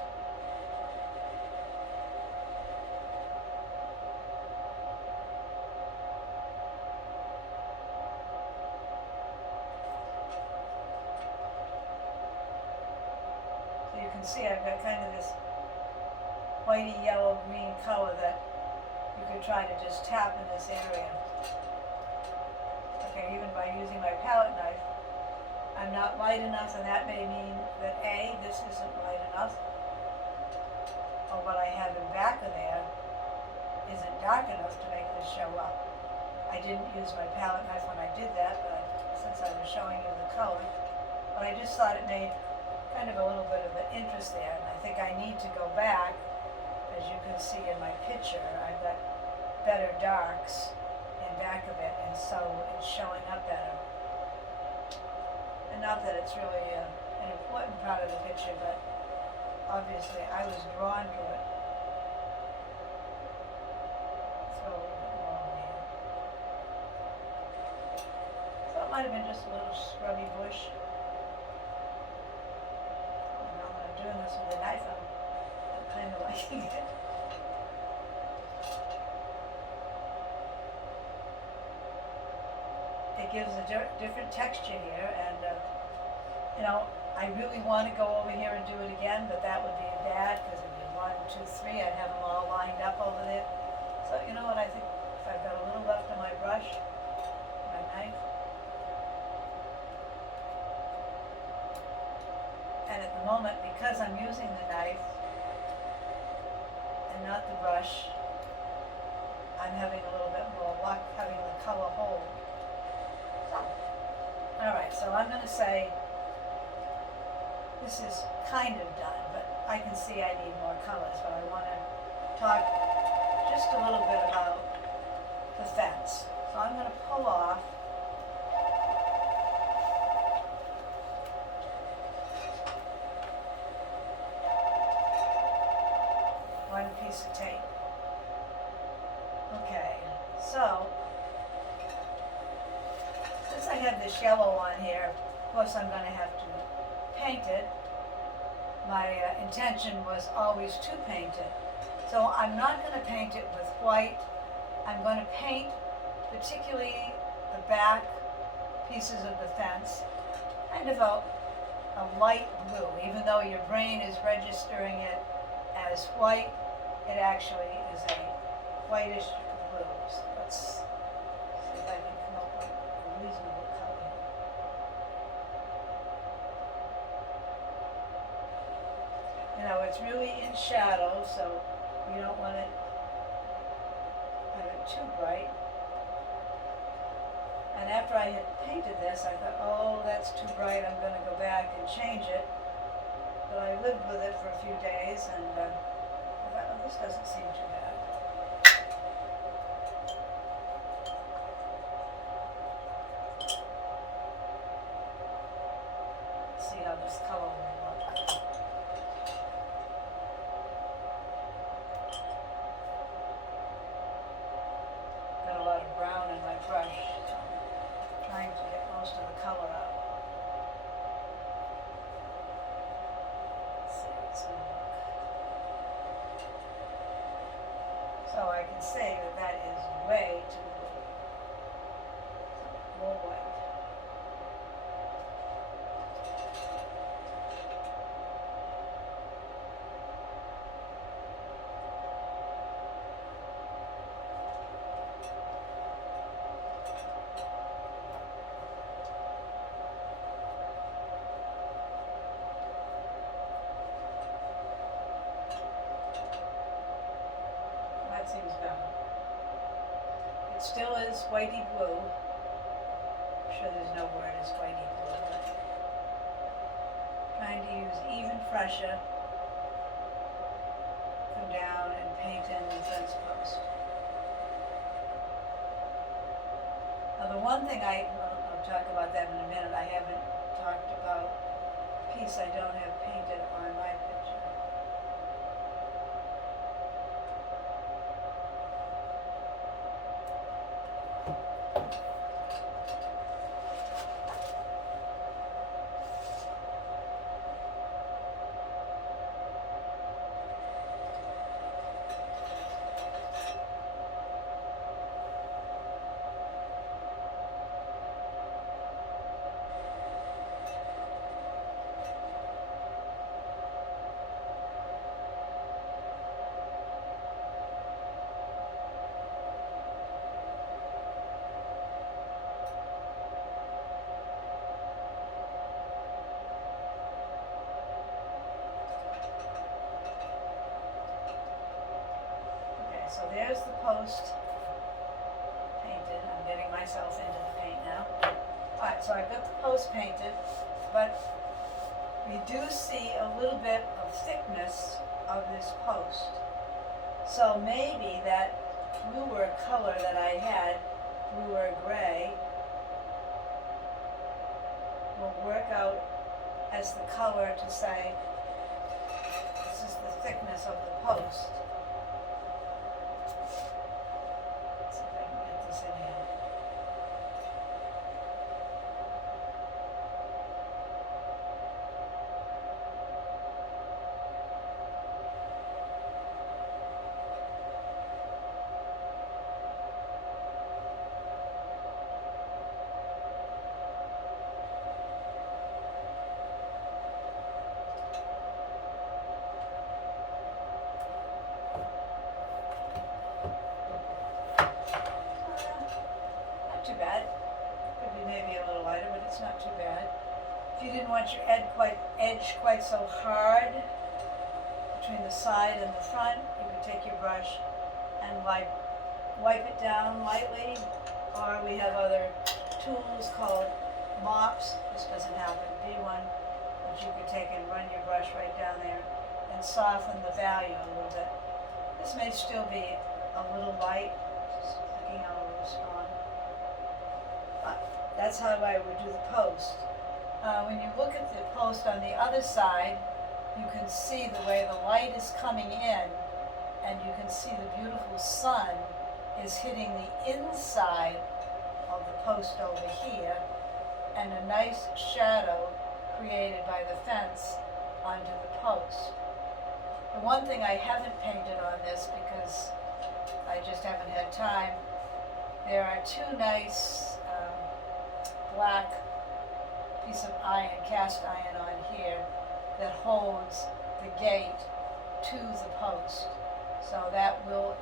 So you can see I've got kind of this whitey yellow green color that you could try to just tap in this area. Okay, even by using my palette knife, I'm not light enough, and that may mean that A, this isn't light enough, or what I have in back of there isn't dark enough to make this show up. I didn't use my palette knife when I did that, but since I was showing you the color, but I just thought it made kind of a little bit of an interest there, and I think I need to go back. As you can see in my picture, I've got better darks in back of it, and so it's showing up better. And not that it's really an important part of the picture, but obviously I was drawn to it. Throw a little bit more on here. So it might have been just a little scrubby bush. Oh, now that I'm doing this with a knife, I'm kind of liking it. it gives a different texture here, and you know, I really want to go over here and do it again, but that would be bad, because it'd be 1, 2, 3, I'd have them all lined up over there. So you know what, I think if I've got a little left on my brush, my knife, and at the moment, because I'm using the knife and not the brush, I'm having a little bit more luck having the color hold. So, alright, so I'm gonna say this is kind of done, but I can see I need more colors, but I want to talk just a little bit about the fence. So I'm going to pull off one piece of tape. Okay, so since I have this yellow on here, of course I'm going to have to paint it. My intention was always to paint it. So I'm not going to paint it with white. I'm going to paint particularly the back pieces of the fence, kind of a light blue. Even though your brain is registering it as white, it actually is a whitish blue. So let's see if I can come up with a reasonable color. You know, it's really in shadow, so you don't want it have it too bright. And after I had painted this, I thought, oh, that's too bright, I'm going to go back and change it. But I lived with it for a few days, and I thought, oh, this doesn't seem too bad. Let's see how this color will look. Got a lot of brown in my brush, so I'm trying to get most of the color out. Let's see how it's going to look. So I can say that that is way too blue. So more white. That seems better. It still is whitey blue. I'm sure there's no word as whitey blue, but trying to use even fresher. Come down and paint in the fence post. Now the one thing I'll talk about that in a minute, I haven't talked about a piece I don't have painted on my picture. So there's the post painted. I'm getting myself into the paint now. Alright, so I've got the post painted, but we do see a little bit of thickness of this post. So maybe that bluer color that I had, bluer gray, will work out as the color to say, this is the thickness of the post. Let's see if I can get this in here. not too bad. If you didn't want your edge quite so hard between the side and the front, you could take your brush and wipe it down lightly, or we have other tools called mops. This doesn't happen to be one, but you could take and run your brush right down there and soften the value a little bit. This may still be a little light, sticking out a little strong, but that's how I would do the post. When you look at the post on the other side, you can see the way the light is coming in, and you can see the beautiful sun is hitting the inside of the post over here, and a nice shadow created by the fence onto the post. The one thing I haven't painted on this because I just haven't had time, there are two nice black piece of iron, cast iron on here that holds the gate to the post. So that will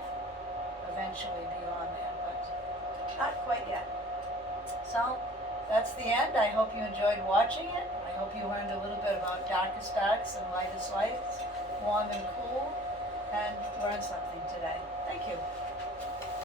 eventually be on there, but not quite yet. So that's the end. I hope you enjoyed watching it. I hope you learned a little bit about darkest darks and lightest lights, warm and cool, and learned something today. Thank you.